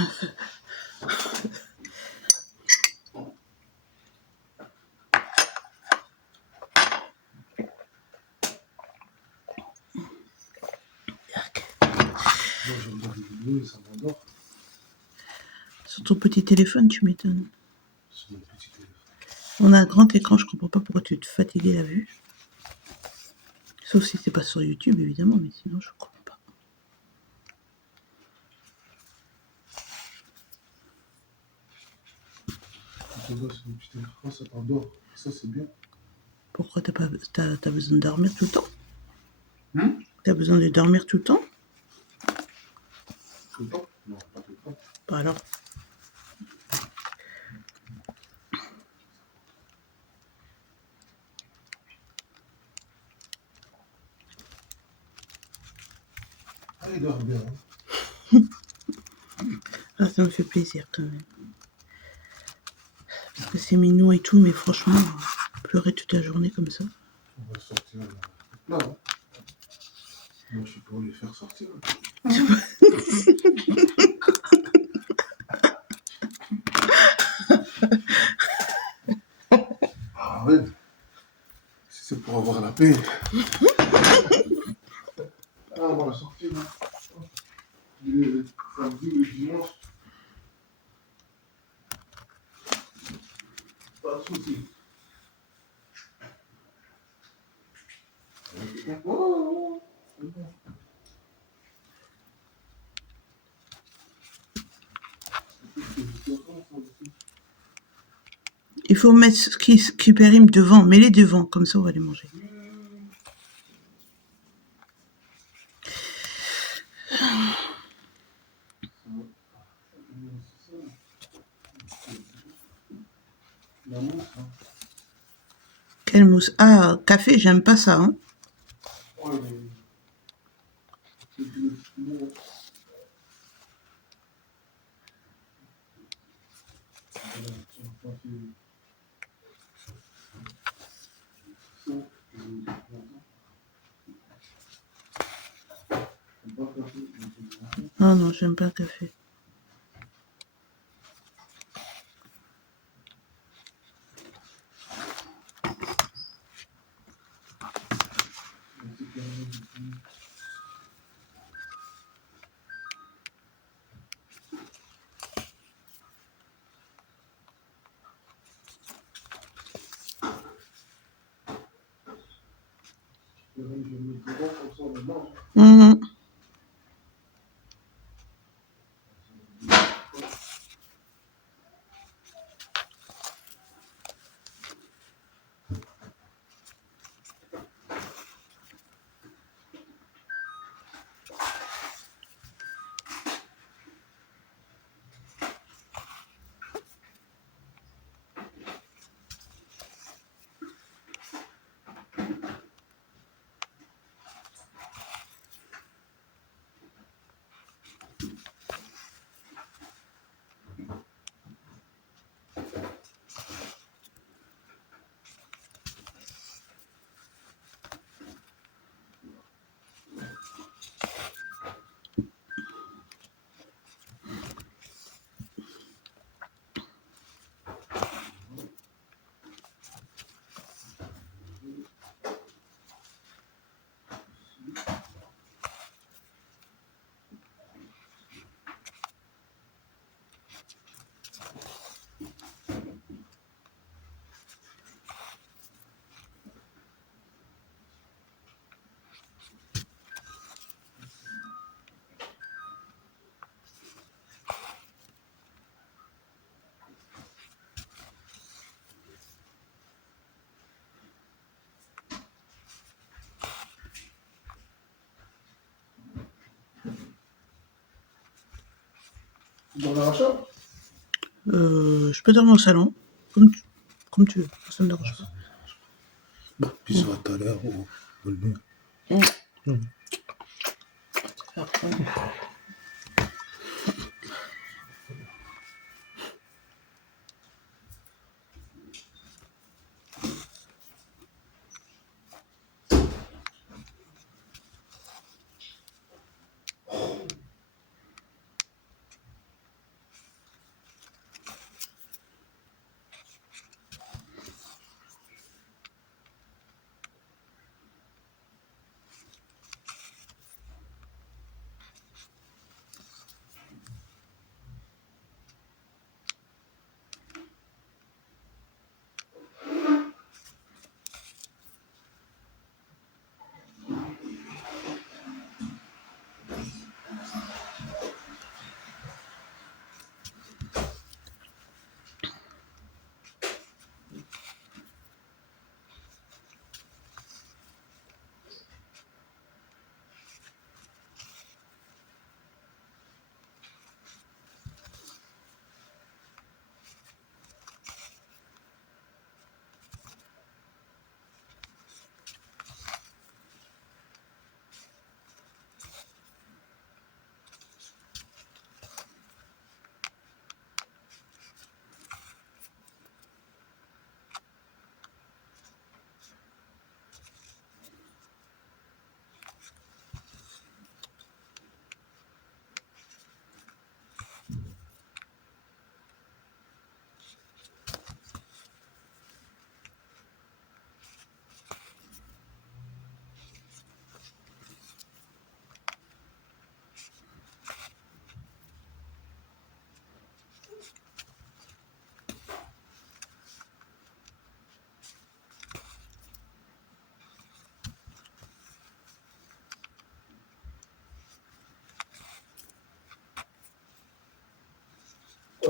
Moi, je regarde des vidéos et ça m'endort. Sur ton petit téléphone, tu m'étonnes. Sur mon petit téléphone. On a un grand écran, je comprends pas pourquoi tu te fatigues la vue. Sauf si c'est pas sur YouTube, évidemment, mais sinon, je comprends pas. Quand tu vois sur mon petit téléphone, ça t'endort. Ça, c'est bien. Pourquoi t'as besoin de dormir tout le temps? T'as besoin de dormir tout le temps? Tout le temps? Non, pas tout le temps. Bah alors. Ah, il dort bien. Ah, ça me fait plaisir quand même. Parce que c'est mignon et tout, mais franchement, pleurer toute la journée comme ça. On va sortir là. Hein. Moi, je suis pour les faire sortir. Ah ouais. Si c'est pour avoir la paix. Ah, on va la sortir. Hein. Le samedi, le dimanche. Pas de soucis. Oh. Il faut mettre ce qui périme devant, mets-les devant, comme ça on va les manger. La mousse, hein. Quelle mousse? Ah, café, j'aime pas ça, hein. Oh, Non, non, j'aime pas le café. Mmh. Dans la chambre? Je peux dormir au salon, comme tu veux, ça me dérange pas. Bah, puis ça va tout à l'heure au lit.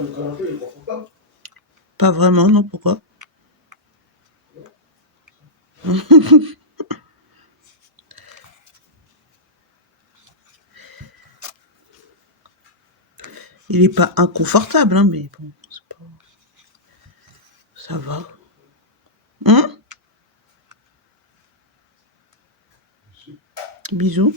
sur le canapé, il est confortable. Pas vraiment, non, pourquoi? Il est pas inconfortable, hein, mais bon, c'est pas... Ça va. Hein? Bisous.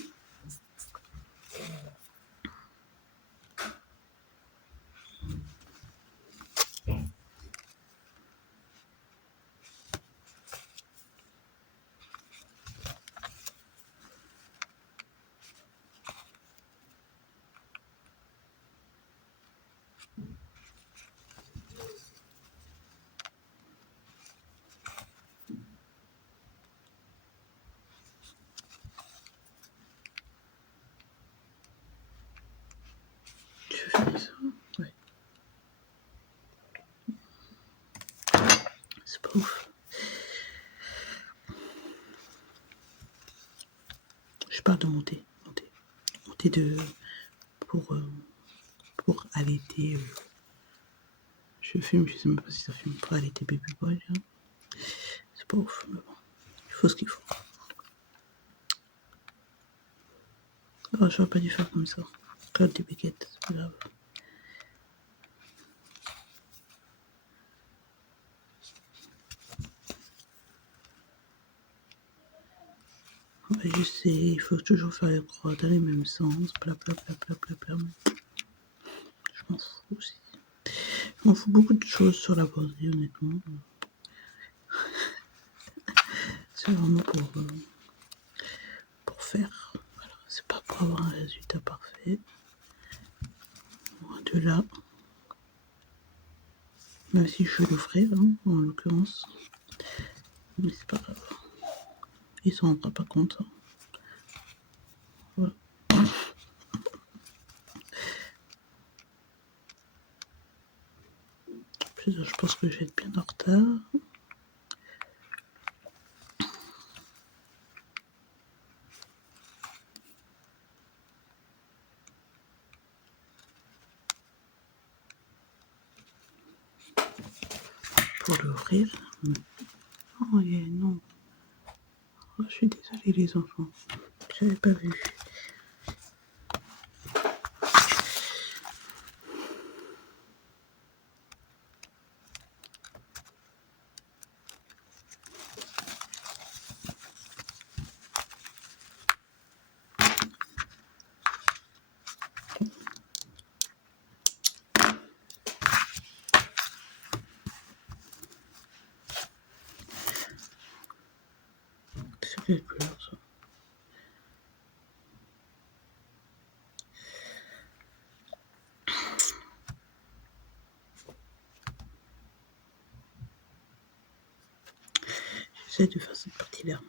Tu fais ça? Ouais. C'est pas ouf. Je parle de monter. Monter de... Pour allaiter... Je fume, je sais même pas si ça fume. Pour allaiter baby boy, là. C'est pas ouf, mais bon. Il faut ce qu'il faut. Oh, j'aurais pas dû faire comme ça. Claude des béquettes, c'est pas grave. Ouais, je sais, il faut toujours faire les croix dans les mêmes sens, bla bla bla bla bla bla. Je m'en fous aussi. Je m'en fous beaucoup de choses sur la broderie, honnêtement. C'est vraiment pour faire. Voilà. C'est pas pour avoir un résultat parfait. Loin de là. Même si je vais l'offrir, hein, en l'occurrence. Mais c'est pas grave. Il s'en rendra pas compte. Hein. Voilà. Je pense que je vais être bien en retard. Pour l'ouvrir. Oh yeah, non. Oh, je suis désolée les enfants. J'avais pas vu. C'est quelle couleur ça? J'essaie de faire cette partie-là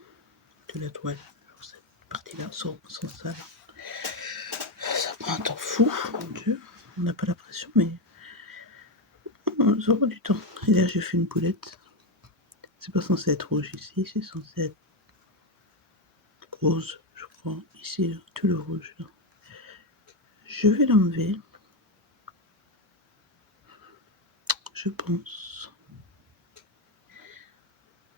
de la toile. Genre cette partie-là sans ça. Là. Ça prend un temps fou, mon Dieu. On n'a pas la pression, mais ça prend du temps. Et là, j'ai fait une boulette. C'est pas censé être rouge ici, c'est censé être rose, je crois. Ici, là, tout le rouge. Là. Je vais l'enlever. Je pense.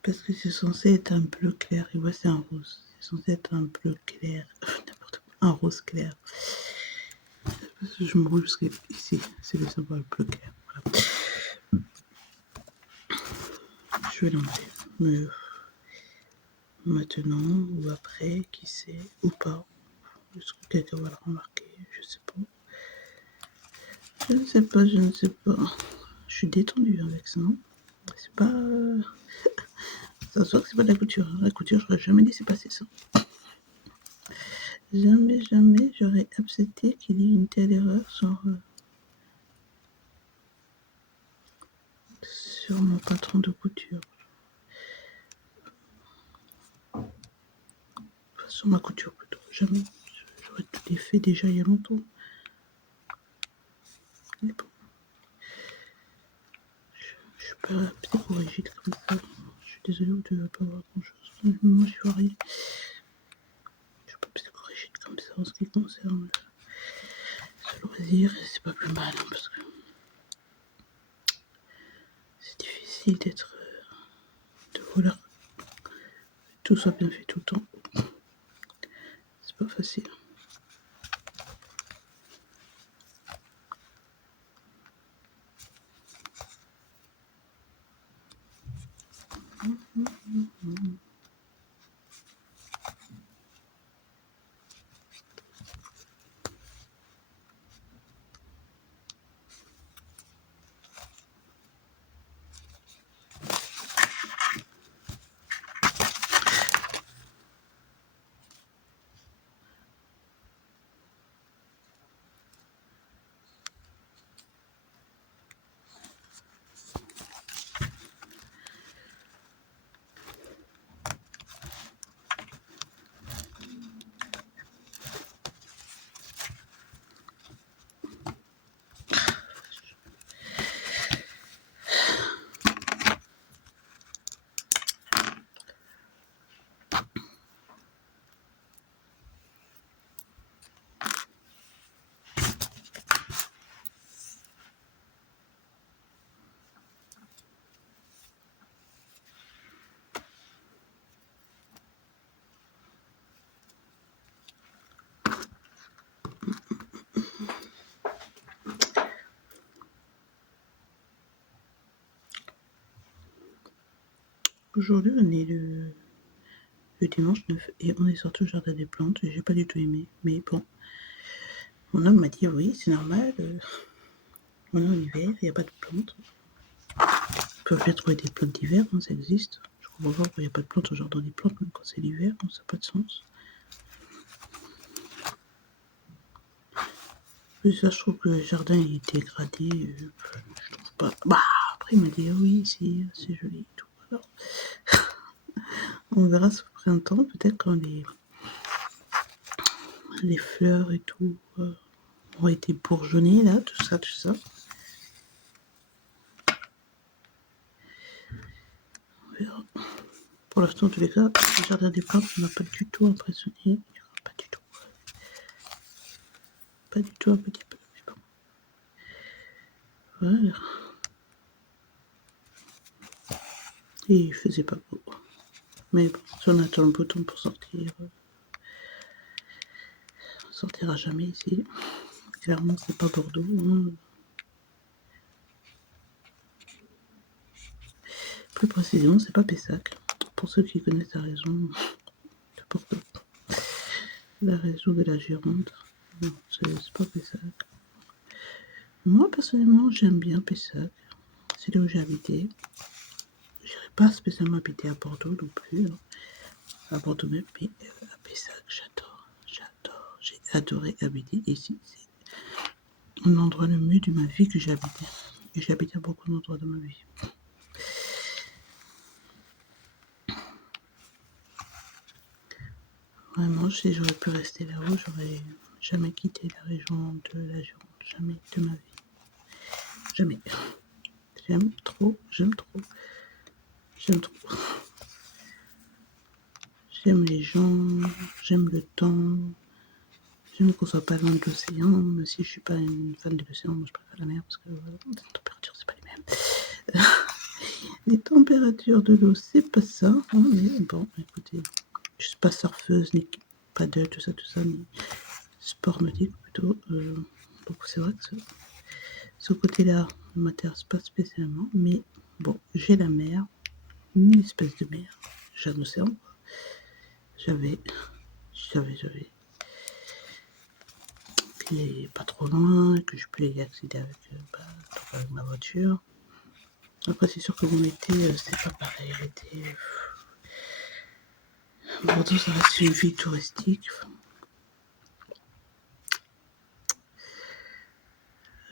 Parce que c'est censé être un bleu clair. Et voici un rose. C'est censé être un bleu clair. N'importe quoi. Un rose clair. Parce que je me rouge parce que ici, c'est le symbole bleu clair. Voilà. Je vais l'enlever. Mais maintenant ou après, qui sait, ou pas. Est-ce que quelqu'un va le remarquer? Je sais pas. Je ne sais pas, je ne sais pas. Je suis détendue avec ça. Hein. C'est pas... Ça se voit que c'est pas de la couture. La couture, j'aurais jamais laissé passer ça. Jamais, jamais j'aurais accepté qu'il y ait une telle erreur sur mon patron de couture. Enfin, sur ma couture plutôt. Jamais. J'aurais tout fait déjà il y a longtemps. Mais bon. Je suis pas psychorigide comme ça. Je suis désolée, vous ne devez pas voir grand chose. Moi, je vois rien. Je suis pas psychorigide comme ça en ce qui concerne ce loisir. Et c'est pas plus mal hein, parce que facile d'être de vouloir que tout soit bien fait tout le temps. C'est pas facile. Aujourd'hui, on est le dimanche 9 et on est sorti au jardin des plantes. J'ai pas du tout aimé, mais bon. Mon homme m'a dit oui, c'est normal. On est en hiver, il n'y a pas de plantes. On peut bien trouver des plantes d'hiver, hein, ça existe. Je comprends pas pourquoi il n'y a pas de plantes au jardin des plantes, même quand c'est l'hiver, ça n'a pas de sens. Et ça, je trouve que le jardin il est dégradé. Je trouve pas. Bah, après, il m'a dit oui, c'est joli et tout. Alors, on verra ce printemps, peut-être quand les fleurs et tout ont été bourgeonnées, là, tout ça, tout ça. On verra. Pour l'instant, en tous les cas, le jardin des plantes ne m'a pas du tout impressionné. Pas du tout. Pas du tout, un petit peu. Mais bon. Voilà. Et il faisait pas beau. Mais bon, si on attend le beau temps pour sortir, on sortira jamais ici. Clairement, c'est pas Bordeaux. Hein. Plus précisément, c'est pas Pessac. Pour ceux qui connaissent la raison de Bordeaux. La région de la Gironde. Non, c'est pas Pessac. Moi, personnellement, j'aime bien Pessac. C'est là où j'ai habité. Je n'irai pas spécialement habiter à Bordeaux non plus. Hein. À Bordeaux même, mais à Pessac, j'adore. J'ai adoré habiter ici. C'est l'endroit le mieux de ma vie que j'ai habité. Et j'ai habité à beaucoup d'endroits de ma vie. Vraiment, si j'aurais pu rester là-haut, j'aurais jamais quitté la région de la Gironde. Jamais de ma vie. Jamais. J'aime trop. J'aime les gens, j'aime le temps, j'aime qu'on soit pas loin de l'océan, même si je suis pas une fan de l'océan, moi je préfère la mer parce que les températures c'est pas les mêmes. Les températures de l'eau c'est pas ça, hein, mais bon, écoutez, je suis pas surfeuse, ni paddle, tout ça, ni sport nautique plutôt. Donc c'est vrai que ce côté-là ne m'intéresse pas spécialement, mais bon, j'ai la mer, une espèce de mer, j'ai un océan. J'avais qui est pas trop loin, que je peux y accéder avec ma voiture. Après, c'est sûr que mon été, c'est pas pareil. L'été, Bordeaux, ça reste une ville touristique.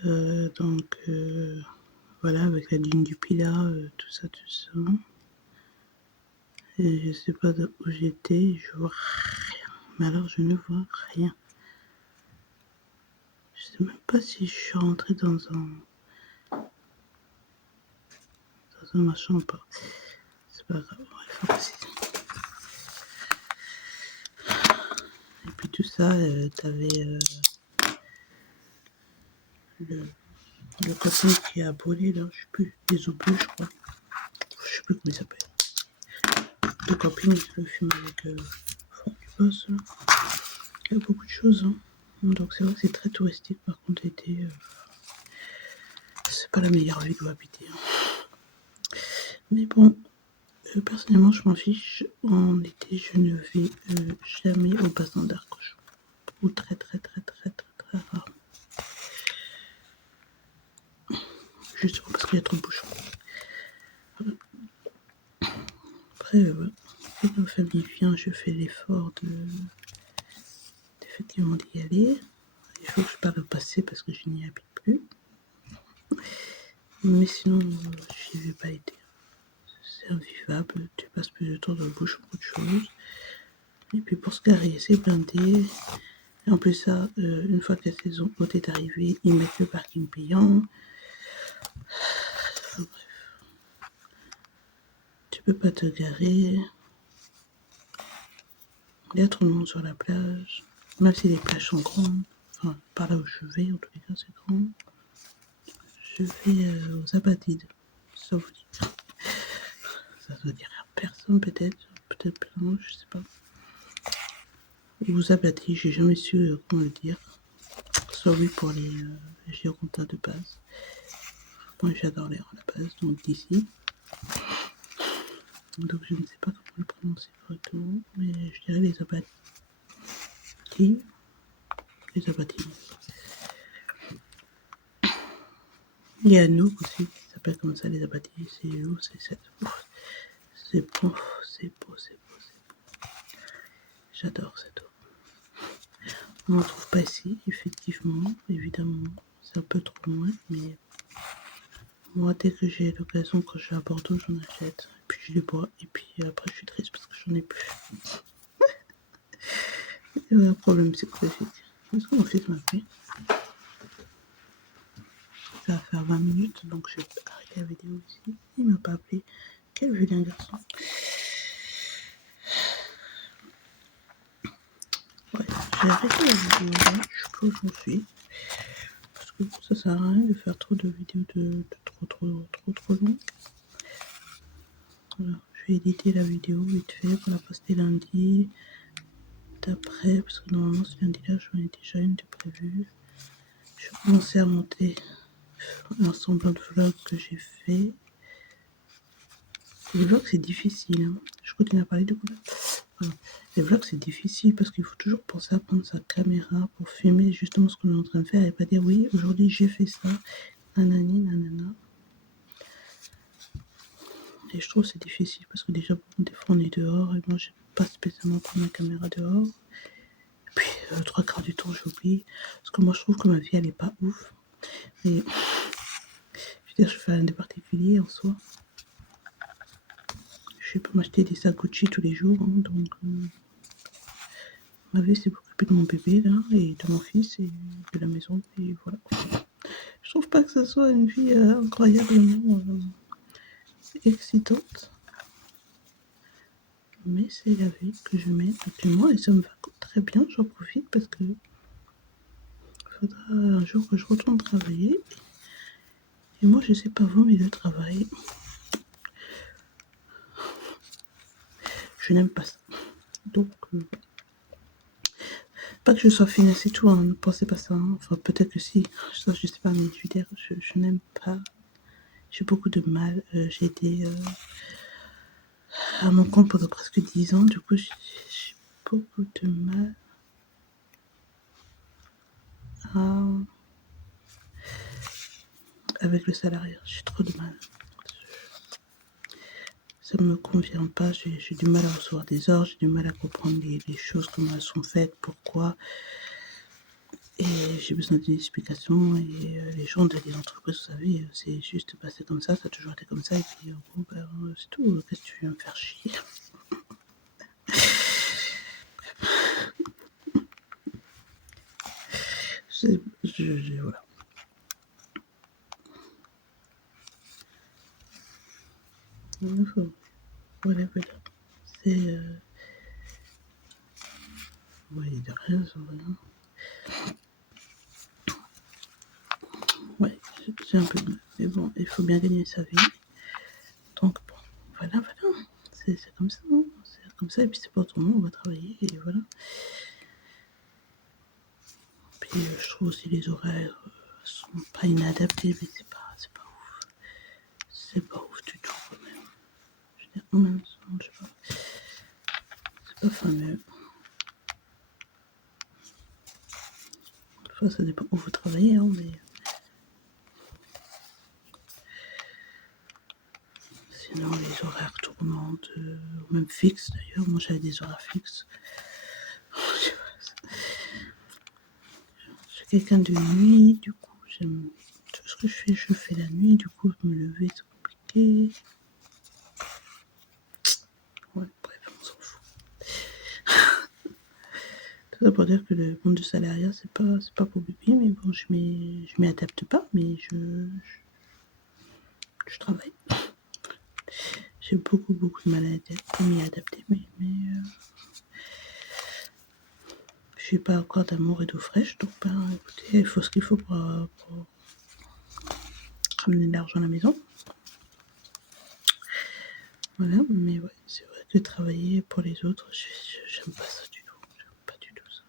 Donc, voilà, avec la ligne du Pilat, tout ça. Et je sais pas où j'étais, je vois rien. Mais alors, je ne vois rien. Je sais même pas si je suis rentrée dans un machin ou pas. C'est pas grave, il faut préciser. Et puis tout ça, t'avais le copain qui a brûlé, là, je sais plus, les obus, je crois. sais plus comment il s'appelle. De camping, le film avec Franck Dubosc. Il y a beaucoup de choses. Hein. Donc c'est vrai que c'est très touristique. Par contre, l'été, c'est pas la meilleure ville où habiter. Hein. Mais bon, personnellement, je m'en fiche. En été, je ne vais jamais au bassin d'Arcoche. Ou très rare. Justement parce qu'il y a trop de bouchons. Voilà. Après, quand ma famille vient, je fais l'effort d'effectivement d'y aller. Il faut que je parle au passé parce que je n'y habite plus. Mais sinon, j'y vais pas l'été. C'est invivable, tu passes plus de temps dans le bouchon qu'autre chose. Et puis pour se garer, c'est blindé. Et en plus ça, une fois que la saison haute est arrivée, ils mettent le parking payant. Enfin, bref. Tu peux pas te garer. Il y a trop de monde sur la plage. Même si les plages sont grandes. Enfin, par là où je vais, en tous les cas, c'est grand. Je vais aux Abatides. Ça vous dit. Ça doit dire à personne, peut-être. Peut-être plein, je sais pas. Aux Abatides, j'ai jamais su comment le dire. Sauf oui pour les Girondins de base. Moi, j'adore l'air à la base, donc d'ici. Donc, je ne sais pas comment le prononcer correctement, mais je dirais les Abatides. Les Abatides. Il y a Anouk aussi, qui s'appelle comme ça, les Abatides. C'est où c'est beau, c'est beau. J'adore cette eau. On n'en trouve pas ici, effectivement, évidemment. C'est un peu trop loin, mais moi, dès que j'ai l'occasion, quand je suis à Bordeaux, j'en achète. Et puis je les bois, et puis après, je suis triste parce que j'en ai plus. Il y a un problème psychologique. Est-ce que mon fils m'a appelé? Ça va faire 20 minutes, donc je vais arrêter la vidéo ici. Il m'a pas appelé. Quel vilain garçon. Ouais, j'ai arrêté la vidéo là, je sais pas où j'en suis. Parce que ça sert à rien de faire trop de vidéos de trop long. Voilà, je vais éditer la vidéo vite fait pour la poster lundi. D'après, parce que normalement ce lundi-là, j'en ai déjà une de prévue. Je vais commencer à monter un semblant de vlog que j'ai fait. Les vlogs c'est difficile, hein. Je continue à parler de quoi. Voilà. Les vlogs c'est difficile parce qu'il faut toujours penser à prendre sa caméra pour filmer justement ce qu'on est en train de faire et pas dire oui, aujourd'hui j'ai fait ça, nanani, nanana. Et je trouve que c'est difficile parce que déjà, des fois on est dehors et moi j'ai pas spécialement pris ma caméra dehors. Et puis, 3/4 du temps j'oublie. Parce que moi je trouve que ma vie elle est pas ouf. Mais je veux dire, je fais rien de particulier en soi. Je peux m'acheter des sacs Gucci tous les jours, hein, donc ma vie c'est s'occuper de mon bébé là et de mon fils et de la maison et voilà. Je trouve pas que ce soit une vie incroyablement excitante, mais c'est la vie que je mène actuellement et ça me va très bien. J'en profite parce que faudra un jour que je retourne travailler. Et moi je sais pas vous, mais le travail, je n'aime pas ça. Donc pas que je sois fine, c'est tout, hein, ne pensez pas ça, hein. Enfin peut-être que si, ça je sais pas, mais je veux dire, je n'aime pas. J'ai beaucoup de mal, j'ai été à mon compte pendant presque 10 ans, du coup j'ai beaucoup de mal avec le salariat, j'ai trop de mal. Ça ne me convient pas, j'ai du mal à recevoir des ordres, j'ai du mal à comprendre les choses, comment elles sont faites, pourquoi. Et j'ai besoin d'une explication. Et les gens des entreprises, vous savez, c'est juste passé comme ça a toujours été comme ça. Et puis, bon, ben, c'est tout. Qu'est-ce que tu viens me faire chier? Voilà. Voilà. C'est. Oui, de rien, sur rien. Ouais, j'ai un peu de mal. Mais bon, il faut bien gagner sa vie. Donc, bon, voilà, voilà. C'est comme ça, hein. C'est comme ça, et puis c'est pas autrement, on va travailler, et voilà. Puis je trouve aussi les horaires sont pas inadaptés, mais c'est pas ouf. C'est pas ouf du tout, quand même. Je veux dire, en même temps, je sais pas. C'est pas fameux. Enfin, ça dépend où vous travaillez, hein, mais sinon, les horaires tournantes, ou même fixes d'ailleurs. Moi, j'avais des horaires fixes. Je suis quelqu'un de nuit, du coup, j'aime tout ce que je fais la nuit, du coup, me lever, c'est compliqué. Ouais, bref, on s'en fout. Tout ça pour dire que le monde du salariat, c'est pas pour bébé, mais bon, je m'y adapte pas, mais je travaille. J'ai beaucoup de mal à m'y adapter, mais j'ai pas encore d'amour et d'eau fraîche, donc ben, écoutez, il faut ce qu'il faut pour ramener de l'argent à la maison. Voilà, mais ouais, c'est vrai que travailler pour les autres, j'aime pas ça du tout. J'aime pas du tout ça.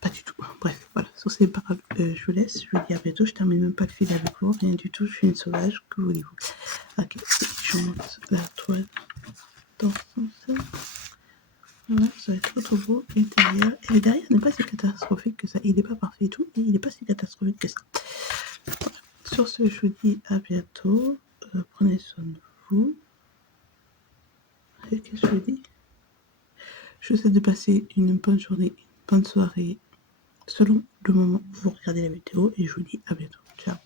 Pas du tout. Bref, voilà, sur ces paroles, je vous laisse. Je vous dis à bientôt. Je termine même pas le fil avec vous, rien du tout. Je suis une sauvage, que voulez-vous. Ok, je monte la toile dans ce sens. Voilà, ça va être trop beau. Et derrière n'est pas si catastrophique que ça. Il n'est pas parfait et tout, mais il n'est pas si catastrophique que ça. Voilà. Sur ce, je vous dis à bientôt. Prenez soin de vous. Et qu'est-ce que je vous dis? Je vous souhaite de passer une bonne journée, une bonne soirée, selon le moment où vous regardez la vidéo. Et je vous dis à bientôt. Ciao.